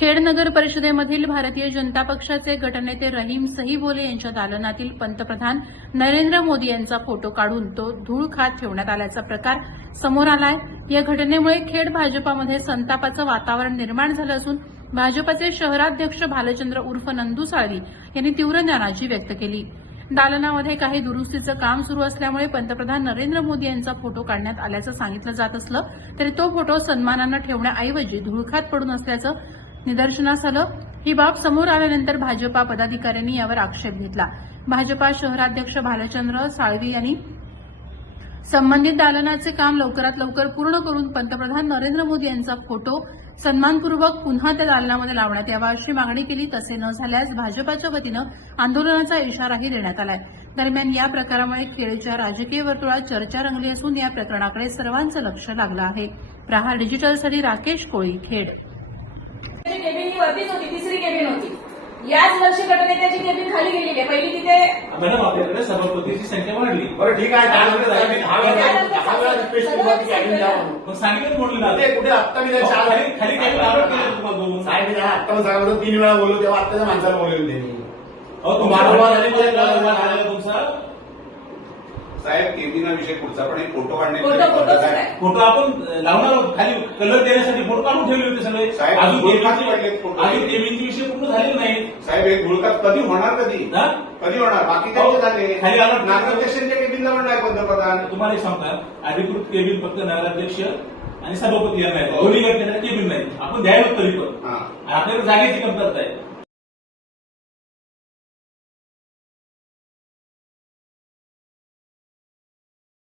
खेड नगर परिषदेमधील भारतीय जनता पक्षाचे गटनेते रहीम सहीबोले यांच्या दालनातील पंतप्रधान नरेंद्र मोदी यांचा फोटो काढून तो धूळ खात ठेवण्यात आल्याचा प्रकार समोर आलाय। या घटनेमुळे खेड भाजपामध्ये संतापाचं वातावरण निर्माण झालं असून भाजपचे शहराध्यक्ष भालचंद्र उर्फ नंदू साळवी यांनी तीव्र नाराजी व्यक्त केली। दालनामध्ये काही दुरुस्तीचं काम सुरू असल्यामुळे पंतप्रधान नरेंद्र मोदी यांचा फोटो काढण्यात आल्याचं सांगितलं जात असलं तरी तो फोटो सन्मानानं ठेवण्याऐवजी धुळखात पडून असल्याचं निदर्शनास आलं। ही बाब समोर आल्यानंतर भाजपा पदाधिकाऱ्यांनी यावर आक्षेप घेतला। भाजपा शहराध्यक्ष भालचंद्र साळवी यांनी संबंधित दालनाचे काम लवकरात लवकर पूर्ण करून पंतप्रधान नरेंद्र मोदी यांचा फोटो सन्मानपूर्वक पुन्हा त्या दालनामध्ये लावण्यात यावा अशी मागणी केली। तसे न झाल्यास भाजपाच्या वतीनं आंदोलनाचा इशाराही देण्यात आलाय। दरम्यान या प्रकारामुळे खेडच्या राजकीय वर्तुळात चर्चा रंगली असून या प्रकरणाकडे सर्वांचं लक्ष लागलं आहे। प्रहार डिजिटलसाठी राकेश कोळी, खेड। केबिन ही वरतीच होती, तिसरी केबिन होती। याच वर्षी गटनेत्याची केबिन खाली गेलेली आहे। पहिली तिथे मॅडम आपल्याकडे सभापतीची संख्या वाढली। बरं ठीक आहे, मग सांगितलं बोलले ना कुठे आत्ता मी खाली काही आरोप केले तुम्हाला दोन साहेब आत्ता सांगितलं 3 वेळा बोललो तेव्हा आत्ताच्या माणसाला बोललेलं त्यांनी तुमचा साहेब केबिनाविषयी पुढचा पण एक फोटो काढणे फोटो आपण लावणार आहोत। खाली कलर देण्यासाठी फोटो काढून ठेवले होते सगळे। साहेब, अजून केबिनचे विषय पूर्ण झाले नाही साहेब। एक धुळकात कधी होणार, कधी होणार? बाकी त्यांचे झाले खाली आलं नागराध्यक्षांच्या केबिनला पण नाही पंतप्रधान। तुम्हाला एक सांगतात अधिकृत केबिन फक्त नगराध्यक्ष आणि सभापती यांना आहे, दोन्ही गटनेत्याला केबिन नाही। आपण द्यायला तरी पण आपल्याला जागेची कमतरता आहे।